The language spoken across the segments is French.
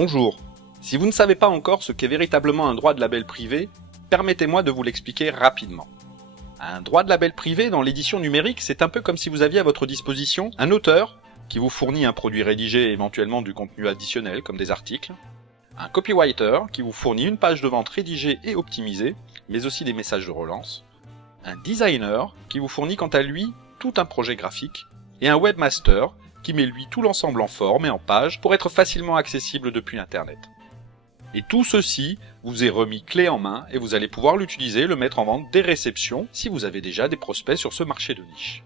Bonjour. Si vous ne savez pas encore ce qu'est véritablement un droit de label privé, permettez-moi de vous l'expliquer rapidement. Un droit de label privé dans l'édition numérique, c'est un peu comme si vous aviez à votre disposition un auteur qui vous fournit un produit rédigé et éventuellement du contenu additionnel comme des articles, un copywriter qui vous fournit une page de vente rédigée et optimisée, mais aussi des messages de relance, un designer qui vous fournit quant à lui tout un projet graphique, et un webmaster qui met lui tout l'ensemble en forme et en page pour être facilement accessible depuis Internet. Et tout ceci vous est remis clé en main et vous allez pouvoir l'utiliser, le mettre en vente dès réception si vous avez déjà des prospects sur ce marché de niche.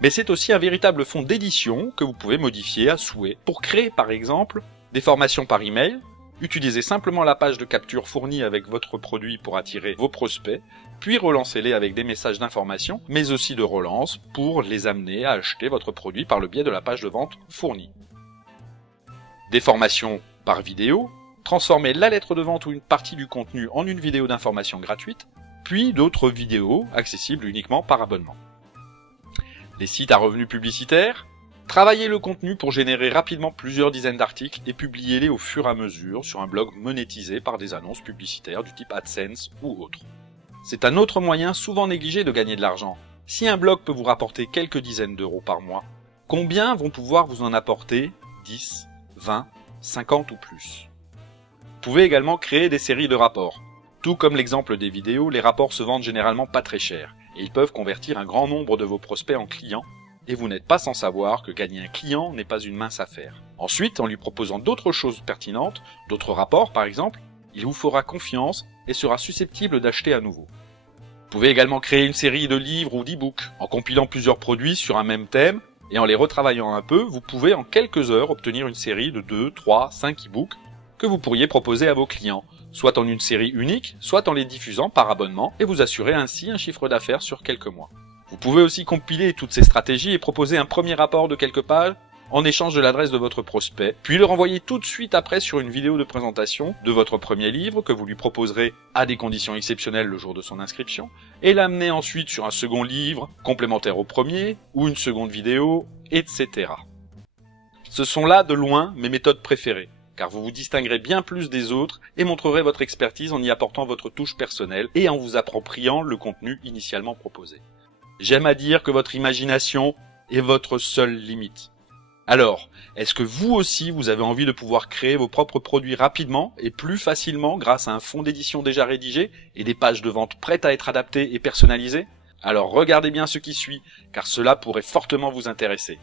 Mais c'est aussi un véritable fonds d'édition que vous pouvez modifier à souhait pour créer par exemple des formations par email. Utilisez simplement la page de capture fournie avec votre produit pour attirer vos prospects, puis relancez-les avec des messages d'information, mais aussi de relance pour les amener à acheter votre produit par le biais de la page de vente fournie. Des formations par vidéo, transformez la lettre de vente ou une partie du contenu en une vidéo d'information gratuite, puis d'autres vidéos accessibles uniquement par abonnement. Les sites à revenus publicitaires, travaillez le contenu pour générer rapidement plusieurs dizaines d'articles et publiez-les au fur et à mesure sur un blog monétisé par des annonces publicitaires du type AdSense ou autre. C'est un autre moyen souvent négligé de gagner de l'argent. Si un blog peut vous rapporter quelques dizaines d'euros par mois, combien vont pouvoir vous en apporter 10, 20, 50 ou plus? Vous pouvez également créer des séries de rapports. Tout comme l'exemple des vidéos, les rapports se vendent généralement pas très cher et ils peuvent convertir un grand nombre de vos prospects en clients. Et vous n'êtes pas sans savoir que gagner un client n'est pas une mince affaire. Ensuite, en lui proposant d'autres choses pertinentes, d'autres rapports par exemple, il vous fera confiance et sera susceptible d'acheter à nouveau. Vous pouvez également créer une série de livres ou d'e-books. En compilant plusieurs produits sur un même thème et en les retravaillant un peu, vous pouvez en quelques heures obtenir une série de 2, 3, 5 e-books que vous pourriez proposer à vos clients, soit en une série unique, soit en les diffusant par abonnement et vous assurer ainsi un chiffre d'affaires sur quelques mois. Vous pouvez aussi compiler toutes ces stratégies et proposer un premier rapport de quelques pages en échange de l'adresse de votre prospect, puis le renvoyer tout de suite après sur une vidéo de présentation de votre premier livre que vous lui proposerez à des conditions exceptionnelles le jour de son inscription, et l'amener ensuite sur un second livre complémentaire au premier, ou une seconde vidéo, etc. Ce sont là de loin mes méthodes préférées, car vous vous distinguerez bien plus des autres et montrerez votre expertise en y apportant votre touche personnelle et en vous appropriant le contenu initialement proposé. J'aime à dire que votre imagination est votre seule limite. Alors, est-ce que vous aussi vous avez envie de pouvoir créer vos propres produits rapidement et plus facilement grâce à un fonds d'édition déjà rédigé et des pages de vente prêtes à être adaptées et personnalisées? Alors regardez bien ce qui suit, car cela pourrait fortement vous intéresser.